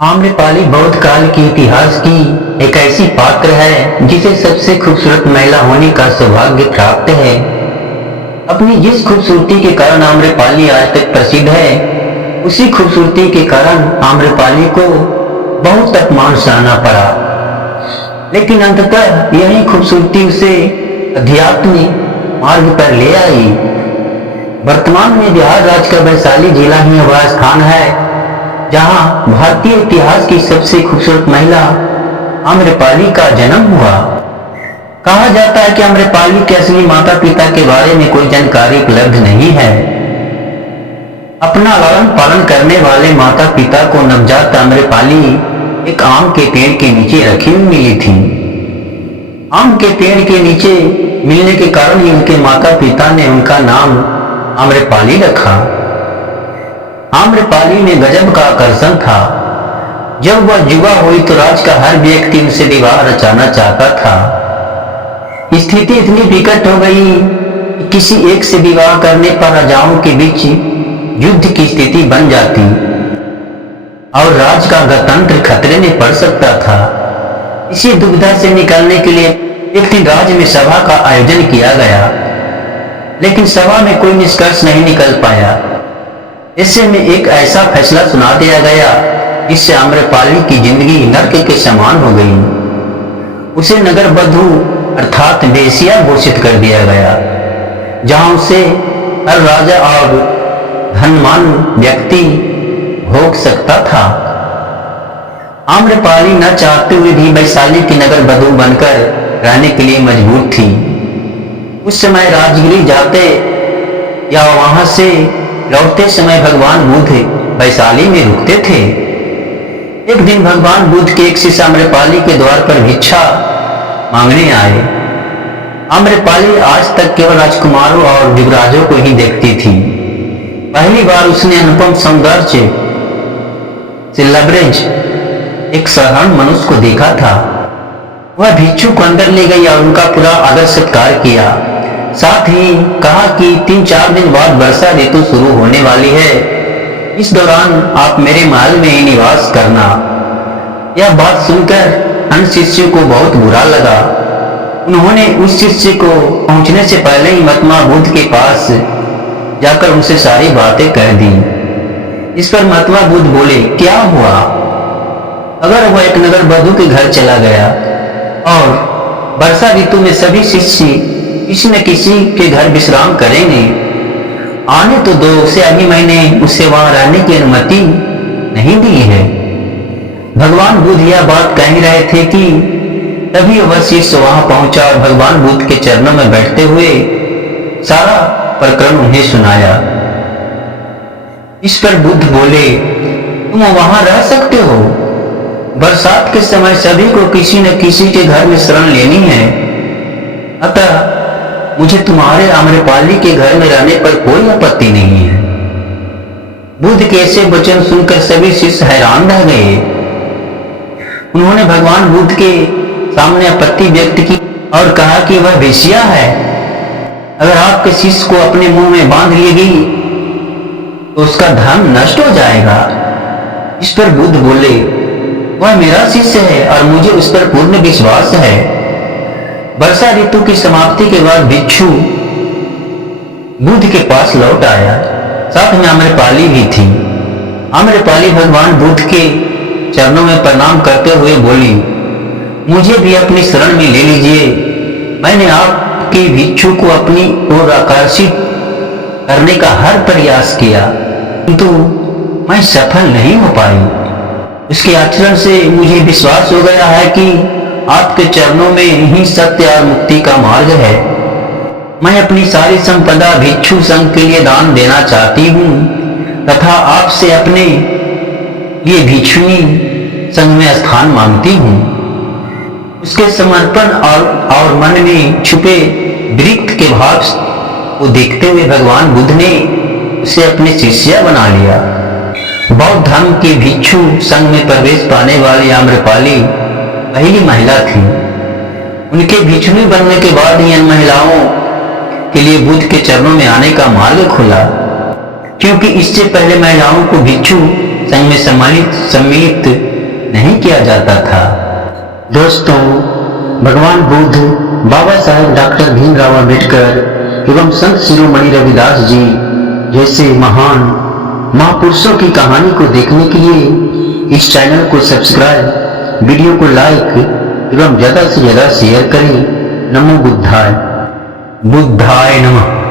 आम्रपाली बौद्ध काल के इतिहास की एक ऐसी पात्र है जिसे सबसे खूबसूरत महिला होने का सौभाग्य प्राप्त है। अपनी जिस खूबसूरती के कारण आम्रपाली आज तक प्रसिद्ध है, उसी खूबसूरती के कारण आम्रपाली को बहुत अपमान सहना पड़ा। लेकिन अंततः यही खूबसूरती उसे आध्यात्मिक मार्ग पर ले आई। वर्तमान में बिहार राज्य का वैशाली जिला ही वह स्थान है जहां भारतीय इतिहास की सबसे खूबसूरत महिला आम्रपाली का जन्म हुआ। कहा जाता है कि आम्रपाली के असली माता पिता के बारे में कोई जानकारी उपलब्ध नहीं है। अपना लालन पालन करने वाले माता पिता को नवजात आम्रपाली एक आम के पेड़ के नीचे रखी हुई मिली थी। आम के पेड़ के नीचे मिलने के कारण ही उनके माता पिता ने उनका नाम आम्रपाली रखा। आम्रपाली में गजब का आकर्षण था। जब वह युवा हुई तो राज का हर व्यक्ति उनसे विवाह रचाना चाहता था। स्थिति इतनी विकट हो गई कि किसी एक से विवाह करने पर राजाओं के बीच युद्ध की स्थिति बन जाती और राज का गणतंत्र खतरे में पड़ सकता था। इसी दुविधा से निकलने के लिए एक दिन राज्य में सभा का आयोजन किया गया, लेकिन सभा में कोई निष्कर्ष नहीं निकल पाया। ऐसे में एक ऐसा फैसला सुना दिया गया जिससे आम्रपाली की जिंदगी नर्क के समान हो गई। उसे नगर बधू अर्थात वेश्या घोषित कर दिया गया, जहां उसे हर राजा और धनवान व्यक्ति भोग सकता था। आम्रपाली न चाहते हुए भी वैशाली की नगर बधू बनकर रहने के लिए मजबूर थी। उस समय राजगिरी जाते या वहां से लौटते समय भगवान बुद्ध वैशाली में रुकते थे। एक दिन भगवान बुद्ध के एक शिष्य आम्रपाली के द्वार पर भिक्षा मांगने आए। आम्रपाली आज तक केवल राजकुमारों और युवराजों को ही देखती थी। पहली बार उसने अनुपम सौंदर्य से लबरेज एक साधारण मनुष्य को देखा था। वह भिक्षु को अंदर ले गई और उनका पूरा आदर सत्कार किया। साथ ही कहा कि 3-4 दिन बाद वर्षा ऋतु शुरू होने वाली है, इस दौरान आप मेरे महल में ही निवास करना। यह बात सुनकर अन्य शिष्यों को बहुत बुरा लगा। उन्होंने उस शिष्य को पहुंचने से पहले ही महात्मा बुद्ध के पास जाकर उनसे सारी बातें कह दी। इस पर महात्मा बुद्ध बोले, क्या हुआ? अगर वह एक नगर बधू के घर चला गया और वर्षा ऋतु में सभी शिष्य किसी न किसी के घर विश्राम करेंगे, आने तो दो, उसे अभी मैंने उससे वहां रहने की अनुमति नहीं दी है। भगवान बुद्ध यह बात कह रहे थे कि तभी वह शिष्य वहां पहुंचा और भगवान बुद्ध के चरणों में बैठते हुए सारा प्रकरण उन्हें सुनाया। इस पर बुद्ध बोले, तुम वहां रह सकते हो। बरसात के समय सभी को किसी न किसी के घर में शरण लेनी है, अतः मुझे तुम्हारे आम्रपाली के घर में रहने पर कोई आपत्ति नहीं है। बुद्ध के ऐसे वचन सुनकर सभी शिष्य हैरान रह गए। उन्होंने भगवान बुद्ध के सामने आपत्ति व्यक्त की और कहा कि वह वेश्या है। अगर आपके शिष्य को अपने मुंह में बांध लेगी तो उसका धर्म नष्ट हो जाएगा। इस पर बुद्ध बोले, वह मेरा शिष्य है और मुझे उस पर पूर्ण विश्वास है। वर्षा ऋतु की समाप्ति के बाद भिक्षु बुद्ध के पास लौट आया। साथ में आम्रपाली भी थी। आम्रपाली भगवान बुद्ध के चरणों में प्रणाम करते हुए बोली, मुझे भी अपनी शरण में ले लीजिए। मैंने आपके भिक्षु को अपनी ओर आकर्षित करने का हर प्रयास किया, किंतु मैं सफल नहीं हो पाई। उसके आचरण से मुझे विश्वास हो गया है कि आपके चरणों में ही सत्य और मुक्ति का मार्ग है। मैं अपनी सारी संपदा भिक्षु संघ के लिए दान देना चाहती हूँ तथा आपसे अपने लिए भिक्षुणी संघ में स्थान मांगती हूँ। उसके समर्पण और मन में छुपे विरक्त के भाव को देखते हुए भगवान बुद्ध ने उसे अपने शिष्य बना लिया। बौद्ध धर्म के भिक्षु संघ में प्रवेश पाने वाली आम्रपाली पहली महिला थी। उनके भिक्षुणी बनने के बाद ही इन महिलाओं के लिए बुद्ध के चरणों में आने का मार्ग खुला, क्योंकि इससे पहले महिलाओं को भिक्षु संघ में सम्मिलित नहीं किया जाता था। दोस्तों, भगवान बुद्ध, बाबा साहेब डॉक्टर भीमराव अम्बेडकर एवं संत शिरोमणि रविदास जी जैसे महान महापुरुषों की कहानी को देखने के लिए इस चैनल को सब्सक्राइब, वीडियो को लाइक एवं ज्यादा से ज्यादा शेयर करें। नमो बुद्धाय। बुद्धाय नमः।